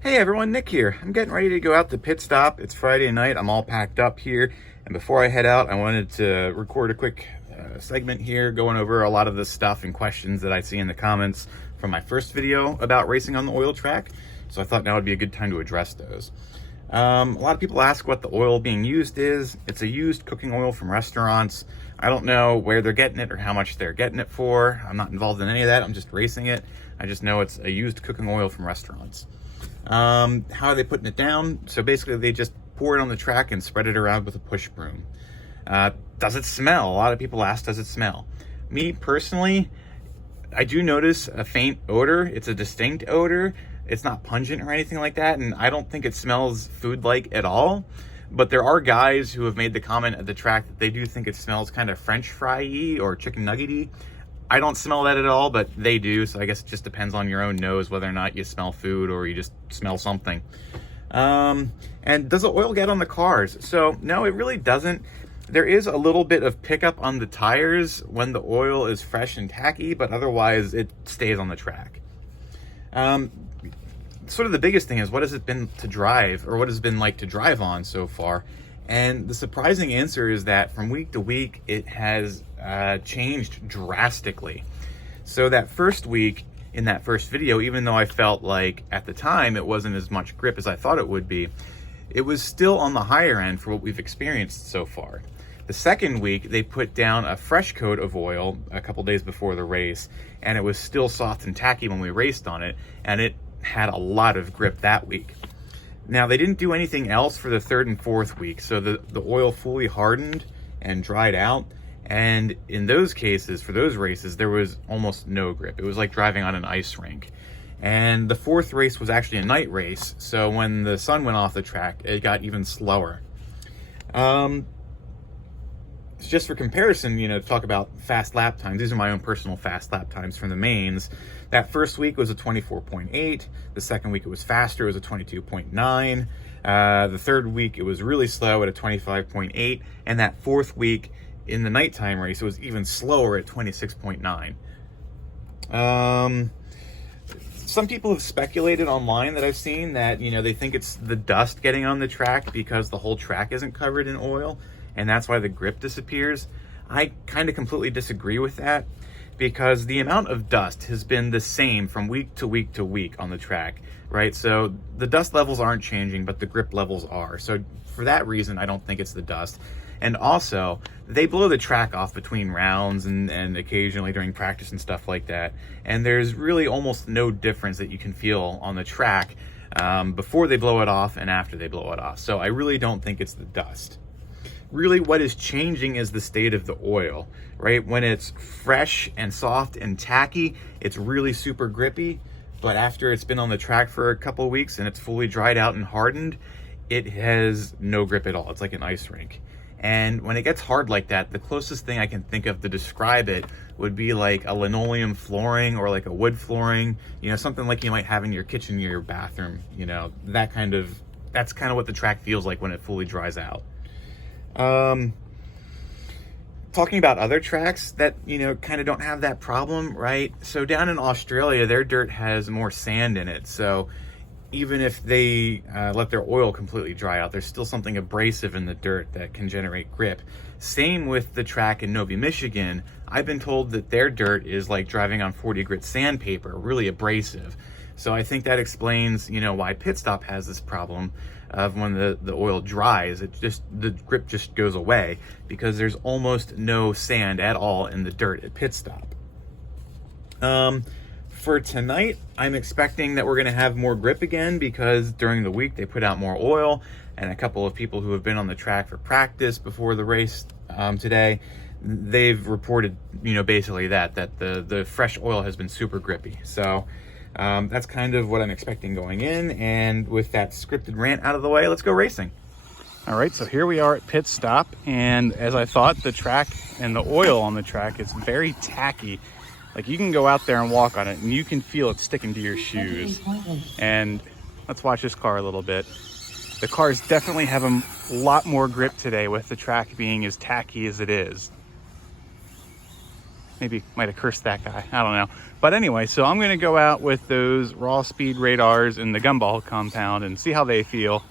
Hey everyone, Nick here. I'm getting ready to go out to Pit Stop. It's Friday night. I'm all packed up here. And before I head out, I wanted to record a quick segment here going over a lot of the stuff and questions that I see in the comments from my first video about racing on the oil track. So I thought now would be a good time to address those. A lot of people ask what the oil being used is. It's a used cooking oil from restaurants. I don't know where they're getting it or how much they're getting it for. I'm not involved in any of that. I'm just racing it. I just know it's a used cooking oil from restaurants. How are they putting it down? So basically they just pour it on the track and spread it around with a push broom. Does it smell? A lot of people ask, does it smell? Me personally, I do notice a faint odor. It's a distinct odor. It's not pungent or anything like that, and I don't think it smells food-like at all. But there are guys who have made the comment at the track that they do think it smells kind of French fry-y or chicken nugget-y. I don't smell that at all, but they do, so I guess it just depends on your own nose whether or not you smell food or you just smell something. And does the oil get on the cars? So no, it really doesn't. There is a little bit of pickup on the tires when the oil is fresh and tacky, but otherwise it stays on the track. Sort of the biggest thing is, what has it been to drive, or what has it been like to drive on so far? And the surprising answer is that from week to week, it has changed drastically. So that first week in that first video, even though I felt like at the time it wasn't as much grip as I thought it would be, it was still on the higher end for what we've experienced so far. The second week, they put down a fresh coat of oil a couple days before the race, and it was still soft and tacky when we raced on it, and it had a lot of grip that week. Now, they didn't do anything else for the third and fourth week, so the oil fully hardened and dried out. And in those cases, for those races, there was almost no grip. It was like driving on an ice rink. And the fourth race was actually a night race, so when the sun went off the track, it got even slower. Just for comparison, to talk about fast lap times, these are my own personal fast lap times from the mains. That first week was a 24.8. The second week it was faster, it was a 22.9. The third week it was really slow at a 25.8. And that fourth week in the nighttime race, it was even slower at 26.9. Some people have speculated online that I've seen that, they think it's the dust getting on the track because the whole track isn't covered in oil, and that's why the grip disappears. I kind of completely disagree with that, because the amount of dust has been the same from week to week to week on the track, right? So the dust levels aren't changing, but the grip levels are. So for that reason, I don't think it's the dust. And also, they blow the track off between rounds and occasionally during practice and stuff like that. And there's really almost no difference that you can feel on the track before they blow it off and after they blow it off. So I really don't think it's the dust. Really, what is changing is the state of the oil, right? When it's fresh and soft and tacky, it's really super grippy. But after it's been on the track for a couple of weeks and it's fully dried out and hardened, it has no grip at all. It's like an ice rink. And when it gets hard like that, the closest thing I can think of to describe it would be like a linoleum flooring or like a wood flooring, something like you might have in your kitchen or your bathroom, that's kind of what the track feels like when it fully dries out. Talking about other tracks that, kind of don't have that problem, right? So down in Australia, their dirt has more sand in it. So even if they let their oil completely dry out, there's still something abrasive in the dirt that can generate grip. Same with the track in Novi, Michigan. I've been told that their dirt is like driving on 40 grit sandpaper, really abrasive. So I think that explains, why Pit Stop has this problem of when the oil dries, the grip just goes away because there's almost no sand at all in the dirt at Pit Stop. For tonight, I'm expecting that we're going to have more grip again because during the week they put out more oil, and a couple of people who have been on the track for practice before the race today, they've reported, basically that the fresh oil has been super grippy. So that's kind of what I'm expecting going in. And with that scripted rant out of the way, let's go racing. All right, so here we are at Pit Stop, and as I thought, the track and the oil on the track is very tacky. Like, you can go out there and walk on it and you can feel it sticking to your shoes. And let's watch this car a little bit. The cars definitely have a lot more grip today with the track being as tacky as it is. Maybe might have cursed that guy. I don't know. But anyway, so I'm going to go out with those raw speed radars in the gumball compound and see how they feel.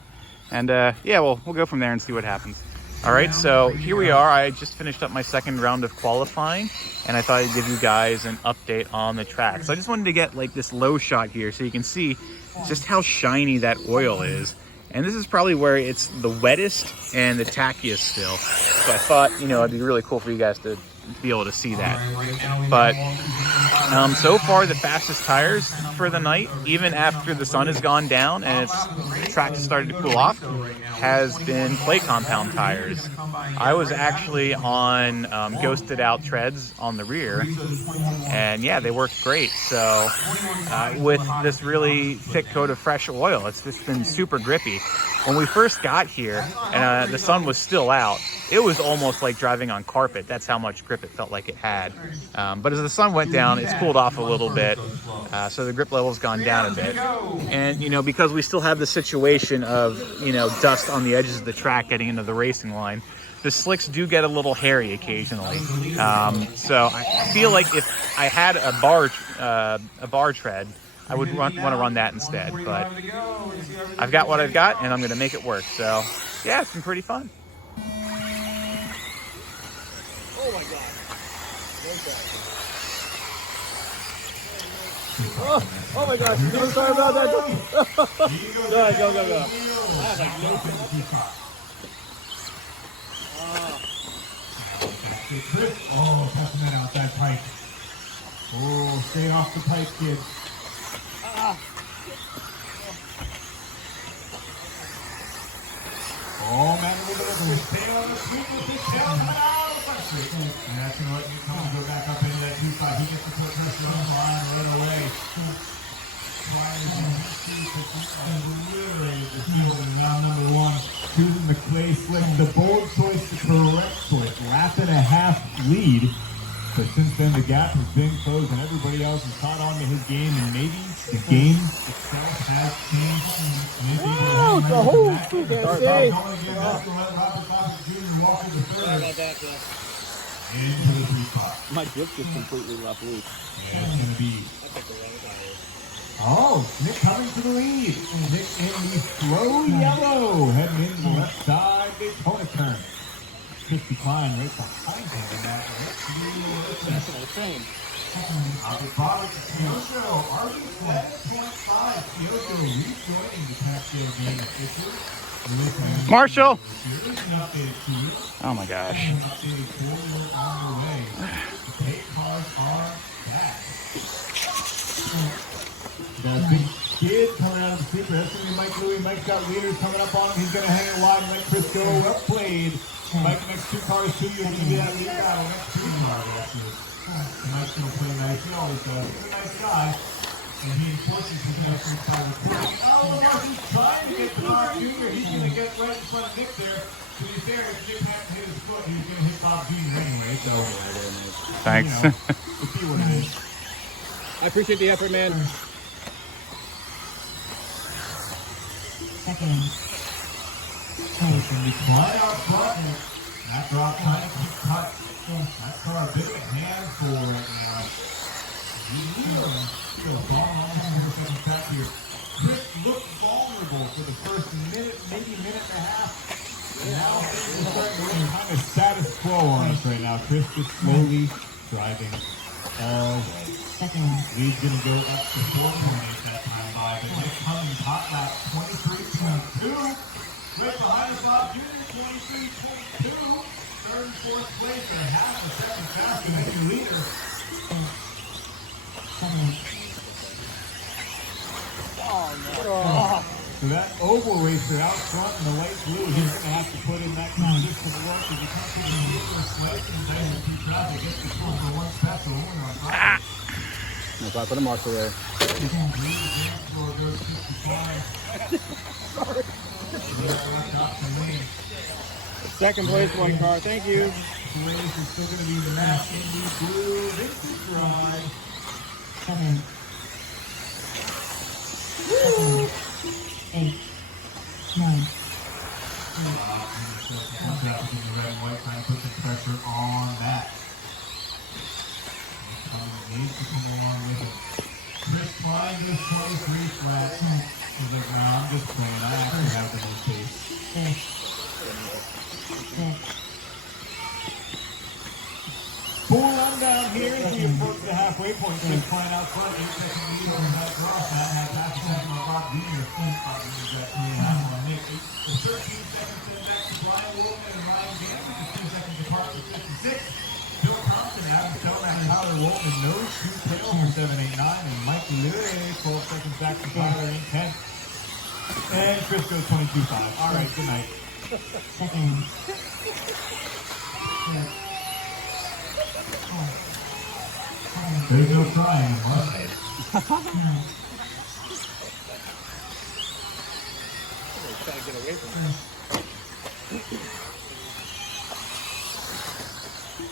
And yeah, we'll go from there and see what happens. All right, so here we are. I just finished up my second round of qualifying, and I thought I'd give you guys an update on the track. So I just wanted to get like this low shot here so you can see just how shiny that oil is. And this is probably where it's the wettest and the tackiest still. So I thought, you know, it'd be really cool for you guys to be able to see that. But so far the fastest tires for the night, even after the sun has gone down and the track has started to cool off, has been clay compound tires. I was actually on ghosted out treads on the rear, and yeah, they worked great. So with this really thick coat of fresh oil, it's just been super grippy. When we first got here and the sun was still out, it was almost like driving on carpet. That's how much grip it felt like it had. But as the sun went down, it's cooled off a little bit. So the grip level's gone down a bit. And, you know, because we still have the situation of, you know, dust on the edges of the track getting into the racing line, the slicks do get a little hairy occasionally. So I feel like if I had a bar tread, I would want to run that instead. But I've got what I've got, and I'm going to make it work. So, yeah, it's been pretty fun. Oh my God. Oh my gosh, I'm sorry about that. Go. Go. I have like no shot. Oh, passing that outside pipe. Oh, stay off the pipe, kid. Oh, man, a little bit of a tail on the sweep with his tail coming out. And that's going to let you come and go back up into that 2-5. He gets to put pressure on the line right away. Obliterated the field in round number 1. Choosing the clay slick, the bold choice, the correct choice. Lap and a half lead. But since then, the gap has been closed and everybody else has caught on to his game. And maybe the game itself has changed. Whoa, the whole thing got saved. Into the 3 spot. My grip just completely left loose. Yeah, it's going to be... Oh, Nick coming to the lead. Nick in the slow yellow. Heading into the left side. Daytona turn. 50 climb right behind him in that. That's what I was saying. At the bottom, Kyoto, RB7.5. Kyoto rejoining the Cascade game officially. Marshall! Oh my gosh. The paint cars are back. Got a big kid coming out of the sleeper. That's going to be Mike Louie. Mike's got leaders coming up on him. He's going to hang it wide and let Chris go. Well played. Mike, next 2 cars to you. He's going to be that lead battle. Next 3 cars, actually. Mike's going to play nice. He always does. He's a nice guy. And he enforces his next side of the court. Oh, he's trying to get to Bob Jr. He's going to get right in front of Nick there. To be fair, if Nick hadn't hit his foot, he was going to hit Bob Jr. anyway. So, Thanks. You know, we'll see what it is. I appreciate the effort, man. Second. Can we fly out front? That drop trying to keep cut. That's car a bit of a handful right now. Chris looked vulnerable for the first minute, maybe minute and a half. Now things are starting to look kind of status quo on us right now. Chris just slowly driving all the way. Lead's going to go up to 4.8 that time by, but Nick coming top lap 23.2. Right behind us, Bob Jr. 23.2. Third and fourth place, and half a second faster than your leader. So that oval racer out front in the light blue, he's going to have to put in that consistent work. If you can't put in the sled and then the traffic gets the pull for one special only on Friday. No, so I put a marshal there. Sorry. Second place, 1 car. Thank you. The race is still going to be the Mass Indy Blue Vintage Ride. 8, 9. Traffic in the red and white, trying to put some pressure on that. 23 flat. He's like, no, I'm just playing. I actually have the most pace. 4 run down here as we approach the halfway point. Chris flying out front, 8-second lead over that cross. Matt has half a second on Bob Jr. Bob Jr.'s got 3.5 on Nick. 13 seconds in back to Brian Woolman and Ryan Gantz. 2 seconds apart for 56. Bill Thompson, Adam Stone, and Tyler Woolman. No shoe tail for 7-8-9. And Mike Lewis, 12 seconds back to Tyler in 10. And Chris goes 22-5. All right, good night. Second. There's no crying, right? Trying to get away from him.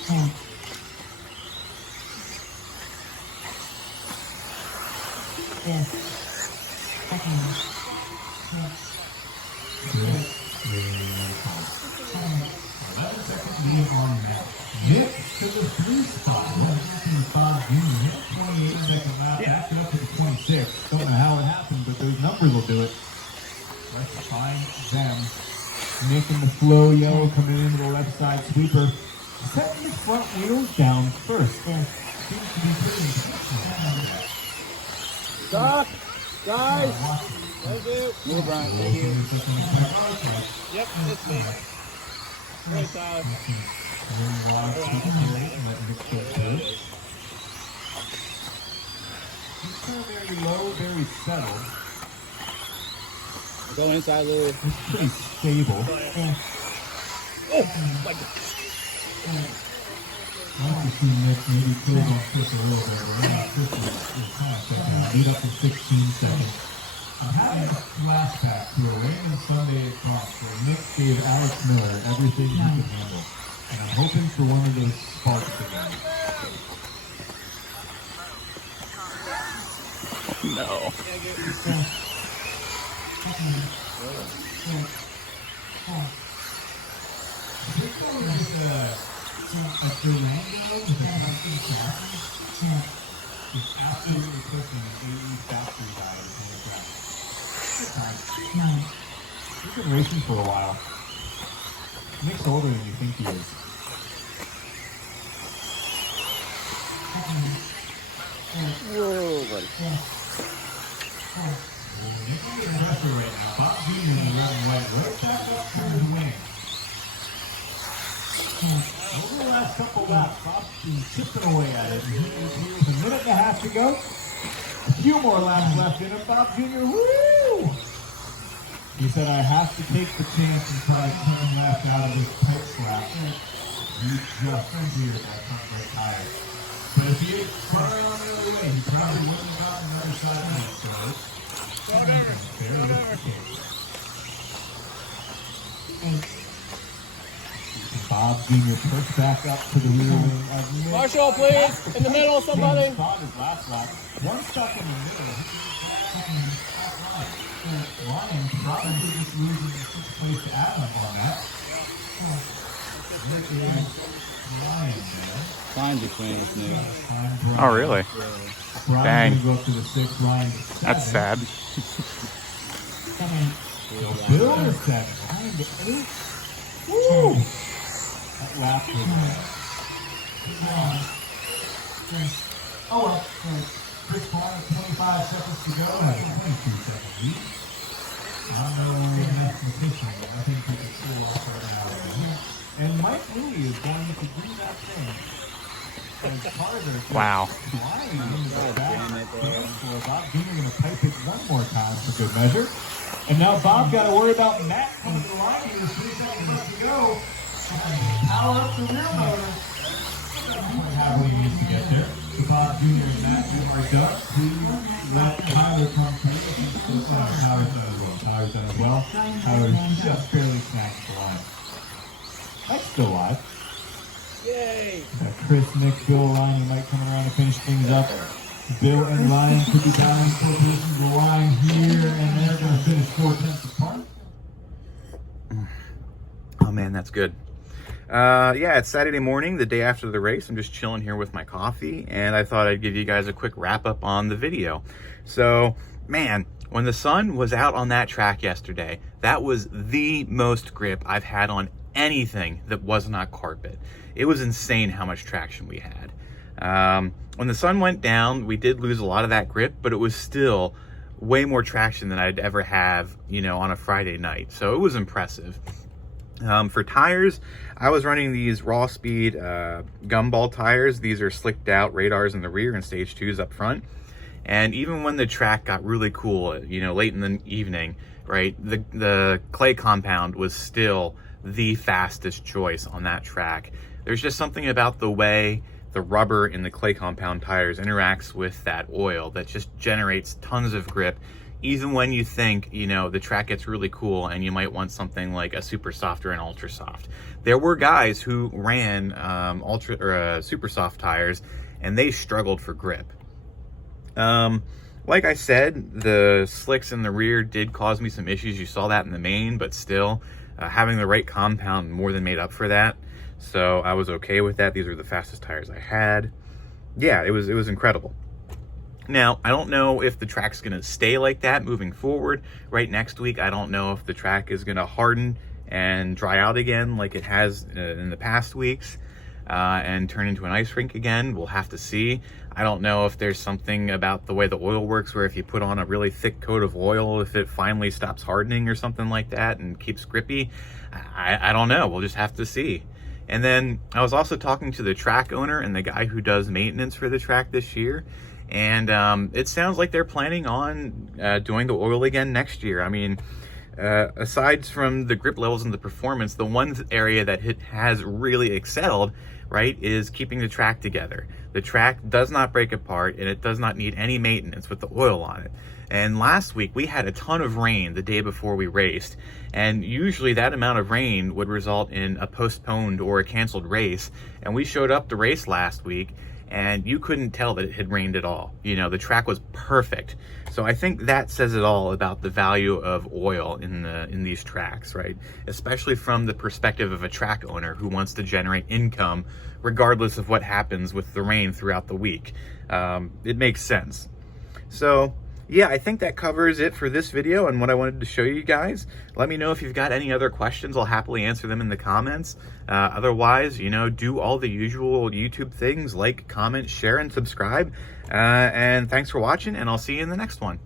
10. Fifth. Second. 11 seconds lead on Matt. Nick to the 3 spot. What happened with Bob Jr.? Hit 28-second lap, backed it up to the 26. Don't know how it happened, but those numbers will do it. Let's find them. Nick in the flow yellow coming into the left side sweeper. Setting his front wheels down first. Seems to be pretty intentional. Doc, guys. Thank you. No, Brian. Thank you. Yep, it's me. Right, Tyler. He's kind of very low, very settled. Go inside, Lou. He's pretty stable. Oh, my God. I'd like to see Nick maybe close on Chris a little bit, but right now Chris is kind of second. Lead up to 16 seconds. I'm having a flashback to a Raymond Sunday at Bronx where Nick gave Alex Miller everything he could handle. And I'm hoping for one of those sparks again. No. This one is a Durango with a custom chassis. It's absolutely pushing an 80 factory tires on the track. Good time. 9. He's been racing for a while. Nick's older than you think he is. Whoa, buddy. Nick is the pressure right now. Bob Jr. in the red and white right back up to his wing. Over the last couple laps, Bob's been chipping away at it. He is here with a minute and a half to go. A few more laps left in him. Bob Jr. Woo! He said, I have to take the chance and try to turn left out of this tight slap. He just cleared that front right tire. But if he had started on the other way, he probably wouldn't have gotten the other side of it. So it's fair with the case. 8. Bob Jr. pushed back up to the rear wing of Nick. Marshall, please. In the middle, somebody. Spot his last lap. One stuck in the middle. Ryan probably just losing the 6th place to Adam on that. Nick is Ryan there. Fine between us, Nick. Oh, really? Brian Dang. gonna go up to the 6th, Ryan to 7. That's sad. 7. So Bill is 7. Ryan to 8. Woo! That lap was oh well. Chris Paul, 25 seconds to go. 22 seconds lead. I'm no mathematician, but I think we can pull off right now. And Mike Louie is going to do that thing. As cars are just Wow. flying into the back dance floor. Bob Jr. going to pipe it one more time for good measure. And now Bob got to worry about Matt coming to the line. He was 3 seconds left to go. Power up the rear motor. How he needs to get there. So Bob Jr. and Matt are done. Please let Tyler come through. Tyler's done as well. Tyler's done as well. Tyler's just barely snagged the line. That's still live. Yay. Got Chris, Nick, Bill, Ryan, and Mike coming around to finish things up. Bill and Ryan could be down in 4 positions. The line here, and they're going to finish 4/10 apart. Oh man, that's good. Yeah, it's Saturday morning, the day after the race. I'm just chilling here with my coffee, and I thought I'd give you guys a quick wrap up on the video. So man, when the sun was out on that track yesterday, that was the most grip I've had on anything that was not carpet. It was insane how much traction we had. When the sun went down, we did lose a lot of that grip, but it was still way more traction than I'd ever have, you know, on a Friday night. So it was impressive. For tires, I was running these raw speed gumball tires. These are slicked out radars in the rear and stage 2s up front. And even when the track got really cool, you know, late in the evening, right, the clay compound was still the fastest choice on that track. There's just something about the way the rubber in the clay compound tires interacts with that oil that just generates tons of grip, even when you think, you know, the track gets really cool and you might want something like a super soft or an ultra soft. There were guys who ran super soft tires and they struggled for grip. Like I said, the slicks in the rear did cause me some issues. You saw that in the main, but still, having the right compound more than made up for that. So I was okay with that. These were the fastest tires I had. Yeah, it was incredible. Now, I don't know if the track's gonna stay like that moving forward. Right next week, I don't know if the track is gonna harden and dry out again like it has in the past weeks and turn into an ice rink again. We'll have to see. I don't know if there's something about the way the oil works where if you put on a really thick coat of oil, if it finally stops hardening or something like that and keeps grippy. I don't know. We'll just have to see. And then I was also talking to the track owner and the guy who does maintenance for the track this year. And it sounds like they're planning on doing the oil again next year. I mean, aside from the grip levels and the performance, the one area that it has really excelled, right, is keeping the track together. The track does not break apart and it does not need any maintenance with the oil on it. And last week we had a ton of rain the day before we raced, and usually that amount of rain would result in a postponed or a canceled race. And we showed up to race last week and you couldn't tell that it had rained at all. You know, the track was perfect. So I think that says it all about the value of oil in these tracks, right? Especially from the perspective of a track owner who wants to generate income regardless of what happens with the rain throughout the week. It makes sense. So yeah, I think that covers it for this video and what I wanted to show you guys. Let me know if you've got any other questions. I'll happily answer them in the comments. Otherwise, you know, do all the usual YouTube things like comment, share, and subscribe. And thanks for watching, and I'll see you in the next one.